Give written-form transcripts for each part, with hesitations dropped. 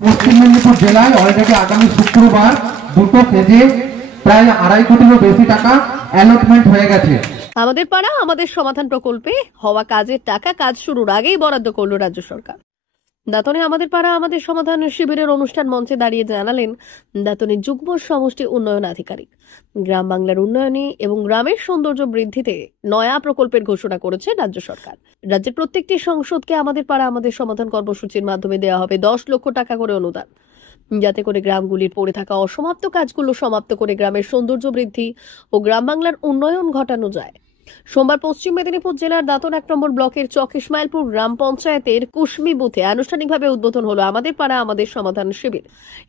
পশ্চিম মেদিনীপুর জেলায় অলরেডি আগামী শুক্রবার দুটো ফেজে প্রায় 2.5 কোটিরও বেশি টাকা অ্যালটমেন্ট হয়ে গেছে। আমাদের পাড়া আমাদের সমাধান প্রকল্পে হওয়া কাজের টাকা কাজ শুরুর আগেই বরাদ্দ করল রাজ্য সরকার। দাঁতনে আমাদের পাড়া আমাদের সমাধান শিবিরের অনুষ্ঠান মঞ্চে দাঁড়িয়ে জানালেন দাঁতনের যুগ্ম সমষ্টি উন্নয়ন আধিকারিক। গ্রাম বাংলার উন্নয়নে এবং গ্রামের সৌন্দর্য বৃদ্ধিতে নয়া প্রকল্পের ঘোষণা করেছে রাজ্য সরকার। রাজ্যের প্রত্যেকটি সংসদকে আমাদের পাড়া আমাদের সমাধান কর্মসূচির মাধ্যমে দেওয়া হবে 10 লক্ষ টাকা করে অনুদান, যাতে করে গ্রামগুলির পড়ে থাকা অসমাপ্ত কাজগুলো সমাপ্ত করে গ্রামের সৌন্দর্য বৃদ্ধি ও গ্রাম বাংলার উন্নয়ন ঘটানো যায়। সোমবার পশ্চিম মেদিনীপুর জেলার দাঁতন 1 নম্বর ব্লকের চক ইসমাইলপুর গ্রাম পঞ্চায়েতের কুশমি বুথে আনুষ্ঠানিকভাবে উদ্বোধন হলো আমাদের পাড়া আমাদের সমাধান শিবির।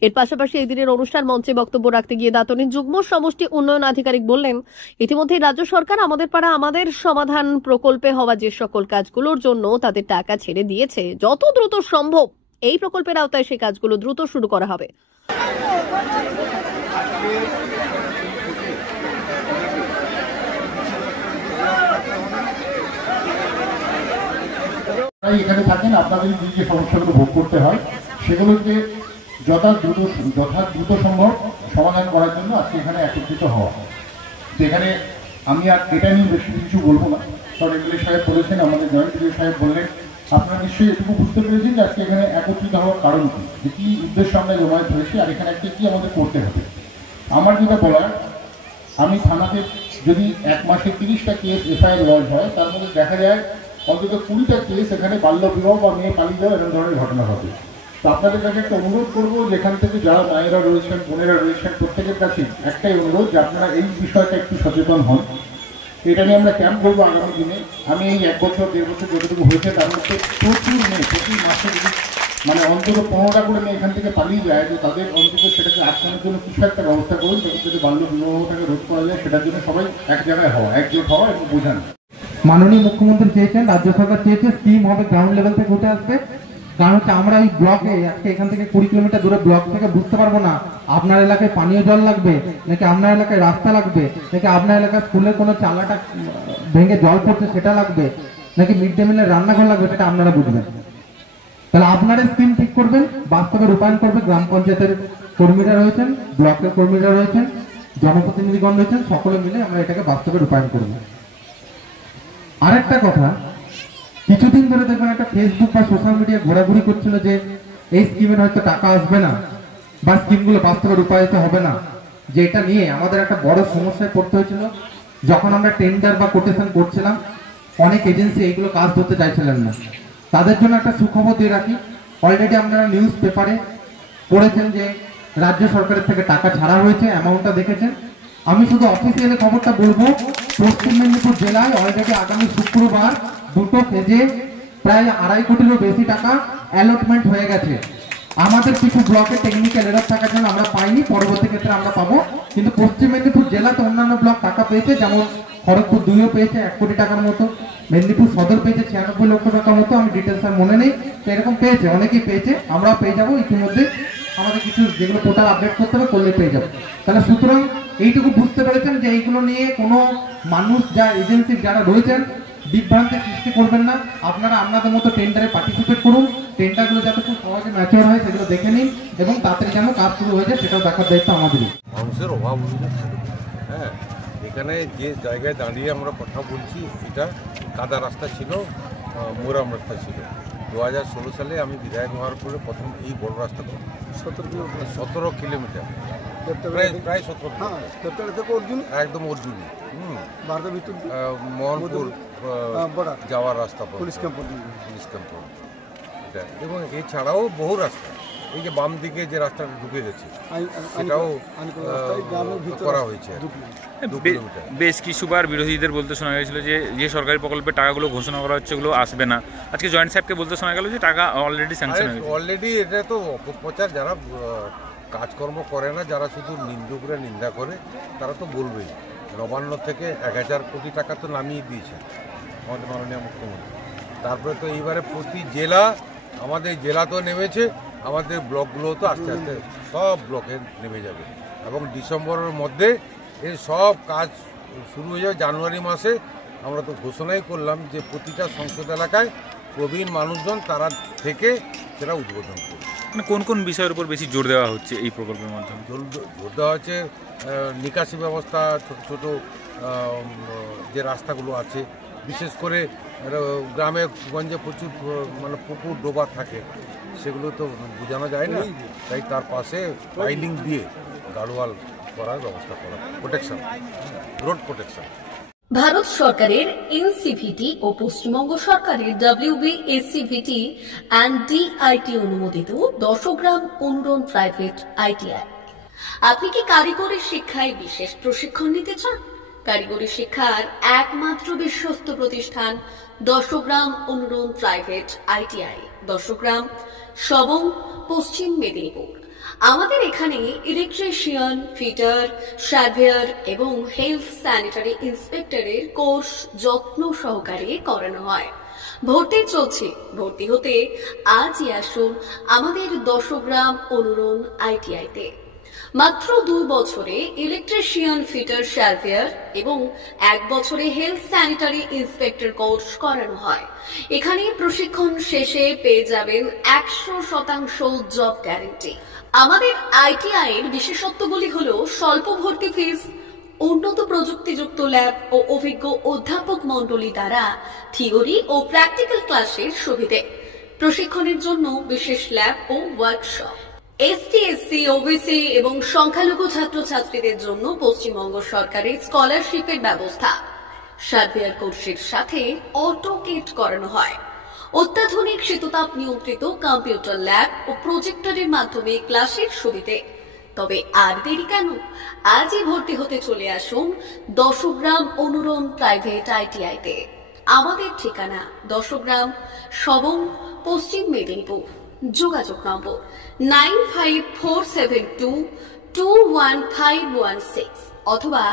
এর পাশাপাশি এই দিনের অনুষ্ঠান মঞ্চে বক্তব্য রাখতে গিয়ে দাঁতনের যুগ্ম সমষ্টি উন্নয়ন আধিকারিক বললেন, ইতিমধ্যে রাজ্য সরকার আমাদের পাড়া আমাদের সমাধান প্রকল্পে হওয়া যে সকল কাজগুলোর জন্য তাদের টাকা ছেড়ে দিয়েছে, যত দ্রুত সম্ভব এই প্রকল্পের আওতায় সেই কাজগুলো দ্রুত শুরু করা হবে। এখানে থাকেন, আপনাদের যে সমস্যাগুলো ভোগ করতে হয় সেগুলোকে যথা দ্রুত সম্ভব সমাধান করার জন্য আজকে এখানে একত্রিত হওয়া। তো এখানে আমি আর এটা নিয়ে বেশি কিছু বলবো না, কারণ এমএলএ সাহেব বলেছেন, আমাদের জয়েন্ট এমএলএ সাহেব বললেন। আপনারা নিশ্চয়ই এটুকু বুঝতে পেরেছেন যে আজকে এখানে একত্রিত হওয়ার কারণ কি, যে কি উদ্দেশ্য আমরা জমায়েত হয়েছি আর এখানে একটা কি আমাদের করতে হবে। আমার যেটা বলার, আমি থানাতে যদি 1 মাসে 30টা কেস এফআইআর লজ হয়, তার মধ্যে দেখা যায় অন্তত 20টা কেস এখানে বাল্য বিবাহ বা মেয়ে পালিয়ে যাওয়া এরকম ধরনের ঘটনা হবে। তো আপনাদের কাছে একটা অনুরোধ করবো, যেখান থেকে যারা মায়েরা রয়েছেন, বোনেরা রয়েছেন, প্রত্যেকের কাছে একটাই অনুরোধ যে আপনারা এই বিষয়টা একটু সচেতন হন। এটা নিয়ে আমরা ক্যাম্প করবো আগামী দিনে। আমি এই 1 বছর 1.5 বছর যতটুকু হয়েছে তার মধ্যে প্রচুর মেয়ে প্রতি মাসে যদি অন্তত 15টা করে মেয়ে এখান থেকে পালিয়ে যায়, যে তাদের অন্তত সেটাকে আটকানোর জন্য কিছু একটা ব্যবস্থা করুন, তাদের যদি বাল্য বিবাহটাকে রোধ করা যায়, সেটার জন্য সবাই এক জায়গায় হওয়া, একজোট হওয়া এবং বোঝানো। মাননীয় মুখ্যমন্ত্রী চেয়েছেন, রাজ্য সরকার চেয়েছে স্কিম হবে গ্রাউন্ড লেভেল থেকে উঠে আসবে। কারণ হচ্ছে আমরা এই ব্লকে আজকে এখান থেকে 20 কিলোমিটার দূরে ব্লক থেকে বুঝতে পারবো না আপনার এলাকায় পানীয় জল লাগবে নাকি আপনার এলাকায় রাস্তা লাগবে নাকি আপনার এলাকায় স্কুলের কোনো চালাটা ভেঙে জল পড়ছে সেটা লাগবে নাকি মিড ডে মিলের রান্নাঘর লাগবে, সেটা আপনারা বুঝবেন। তাহলে আপনারা স্কিম ঠিক করবেন, বাস্তবে রূপায়ণ করবে। গ্রাম পঞ্চায়েতের কর্মীরা রয়েছেন, ব্লকের কর্মীরা রয়েছেন, জনপ্রতিনিধিগণ রয়েছেন, সকলে মিলে আমরা এটাকে বাস্তবে রূপায়ণ করব। আরেকটা কথা, কিছুদিন ধরে দেখবেন একটা ফেসবুক বা সোশ্যাল মিডিয়া ঘোরাঘুরি করছিল যে এই স্কিমের হয়তো টাকা আসবে না বা স্কিমগুলো বাস্তবে রূপায়িত হবে না, যে এটা নিয়ে আমাদের একটা বড় সমস্যায় পড়তে হয়েছিল। যখন আমরা টেন্ডার বা কোটেশন করছিলাম, অনেক এজেন্সি এইগুলো কাজ ধরতে চাইছিলেন না। তাদের জন্য একটা সুখবর দিয়ে রাখি, অলরেডি আপনারা নিউজ পেপারে পড়েছেন যে রাজ্য সরকারের থেকে টাকা ছাড়া হয়েছে, অ্যামাউন্টটা দেখেছেন। আমি শুধু অফিসিয়ালি খবরটা বলবো, পশ্চিম মেদিনীপুর জেলায় অলরেডি আগামী শুক্রবার দুটো ফেজে প্রায় 2.5 কোটিরও বেশি টাকা অ্যালটমেন্ট হয়ে গেছে। আমাদের কিছু ব্লকে টেকনিক্যাল এরর থাকার জন্য আমরা পাইনি, পরবর্তী ক্ষেত্রে আমরা পাবো। কিন্তু পশ্চিম মেদিনীপুর জেলাতে অন্যান্য ব্লক টাকা পেয়েছে, যেমন খড়গপুর 2ও পেয়েছে 1 কোটি টাকার মতো, মেদিনীপুর সদর পেয়েছে 96 লক্ষ টাকার মতো, আমি ডিটেলস আর মনে নেই। তো এরকম পেয়েছে, অনেকেই পেয়েছে, আমরাও পেয়ে যাবো ইতিমধ্যে। আমাদের কিছু যেগুলো পোর্টাল আপডেট করতে হবে করলে পেয়ে যাবো। তাহলে সুতরাং এইটুকু বুঝতে পেরেছেন যে এইগুলো নিয়ে কোনো মানুষ যা এজেন্সি যারা রয়েছেন বিভ্রান্তি সৃষ্টি করবেন না। আপনারা আপনাদের মতো টেন্ডারে পার্টিসিপেট করুন, টেন্ডারগুলো যাতে খুব সহজে ম্যাচিওর হয় সেগুলো দেখে নিন এবং তাড়াতাড়ি যেন কাজ শুরু হয়ে যায় সেটাও দেখার দায়িত্ব আমাদেরই। মানুষের অভাব অভিযোগ থাকে। হ্যাঁ, এখানে যে জায়গায় দাঁড়িয়ে আমরা কথা বলছি, এটা কাদা রাস্তা ছিল, মোরাম রাস্তা ছিল। 2016 সালে আমি বিধায়ক হওয়ার পরে প্রথম এই বড় রাস্তা 17 কিলোমিটার, প্রায় 17 থেকে একদম অর্জুন মোহনপুর যাওয়ার রাস্তা, পুলিশ ক্যাম্প, এটা এবং এছাড়াও বহু রাস্তা, এই যে বাম দিকে যে রাস্তাটা ঢুকে গেছে সেটাও করা হয়েছে। বেশ কিছুবার বিরোধীদের বলতে শোনা গেছিল যে সরকারি প্রকল্পের টাকাগুলো ঘোষণা করা হচ্ছে ওগুলো আসবে না। আজকে জয়েন্ট সাহেবকে বলতে শোনা গেল যে টাকা অলরেডি স্যাংশন হয়েছে। অলরেডি এটা তো অপপ্রচার, যারা কাজকর্ম করে না, যারা শুধু নিন্দুকরা নিন্দা করে, তারা তো বলবেই। নবান্ন থেকে 1000 কোটি টাকা তো নামিয়ে দিয়েছে আমাদের মাননীয় মুখ্যমন্ত্রী। তারপরে তো এইবারে প্রতি জেলা, আমাদের জেলা তো নেমেছে, আমাদের ব্লকগুলো তো আস্তে আস্তে সব ব্লকে নেমে যাবে এবং ডিসেম্বরের মধ্যে এর সব কাজ শুরু হয়ে যাবে। জানুয়ারি মাসে আমরা তো ঘোষণাই করলাম যে প্রতিটা সংসদ এলাকায় প্রবীণ মানুষজন তারা থেকে সেটা উদ্বোধন করবে। মানে কোন কোন বিষয়ের উপর বেশি জোর দেওয়া হচ্ছে এই প্রকল্পের মাধ্যমে? জোর দেওয়া হচ্ছে নিকাশি ব্যবস্থা, ছোট ছোট যে রাস্তাগুলো আছে, বিশেষ করে গ্রামে গঞ্জে প্রচুর মানে পুকুর ডোবা থাকে, সেগুলো তো বোঝানো যায় না, তাই তার পাশে পাইলিং দিয়ে গাড়োয়াল করার ব্যবস্থা করা, প্রোটেকশন, রোড প্রোটেকশন। ভারত সরকারের এনসিভিটি ও পশ্চিমবঙ্গ সরকারের WBSCVT অ্যান্ড DIT অনুমোদিত 10 গ্রাম অনুরণ প্রাইভেট ITI। আপনি কি কারিগরি শিক্ষায় বিশেষ প্রশিক্ষণ নিতে চান? কারিগরি শিক্ষার একমাত্র বিশ্বস্ত প্রতিষ্ঠান 10 গ্রাম অনুরণ প্রাইভেট ITI, 10 গ্রাম, সবং, পশ্চিম মেদিনীপুর। আমাদের এখানে ইলেকট্রিশিয়ান, ফিটার, সার্ভেয়ার এবং হেলথ স্যানিটারি ইন্সপেক্টরের কোর্স যত্ন সহকারে করানো হয়। ভর্তি চলছে। ভর্তি হতে আজই আসুন আমাদের 10 গ্রাম অনুরণ ITI-তে। মাত্র 2 বছরে ইলেকট্রিশিয়ান, ফিটার, সার্ভেয়ার এবং 1 বছরে হেলথ স্যানিটারি ইন্সপেক্টর কোর্স করানো হয়। এখানে প্রশিক্ষণ শেষে পেয়ে যাবেন 100% জব গ্যারান্টি। আমাদের ITI এর বিশেষত্বগুলি হল স্বল্প ভর্তি ফিস, উন্নত প্রযুক্তিযুক্ত ল্যাব ও অভিজ্ঞ অধ্যাপক মণ্ডলী দ্বারা থিওরি ও প্র্যাকটিক্যাল ক্লাসের সুবিধে, প্রশিক্ষণের জন্য বিশেষ ল্যাব ও ওয়ার্কশপ, ST, SC, OBC এবং সংখ্যালঘু ছাত্রছাত্রীদের জন্য পশ্চিমবঙ্গ সরকারের স্কলারশিপের ব্যবস্থা। সার্ভেয়ার কোর্সের সাথে অটোকেট করানো হয়। অত্যাধুনিক শীততাপ নিয়ন্ত্রিত কম্পিউটার ল্যাব ও প্রজেক্টরের মাধ্যমে ক্লাসের সুবিধে। তবে আর দেরি কেন? আজই ভর্তি হতে চলে আসুন 10 গ্রাম অনুরণ প্রাইভেট ITI-তে। আমাদের ঠিকানা 10 গ্রাম, সবং, পশ্চিম মেদিনীপুর। যোগাযোগ নম্বর 9547221516 অথবা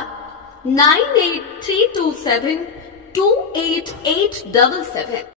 9832728877।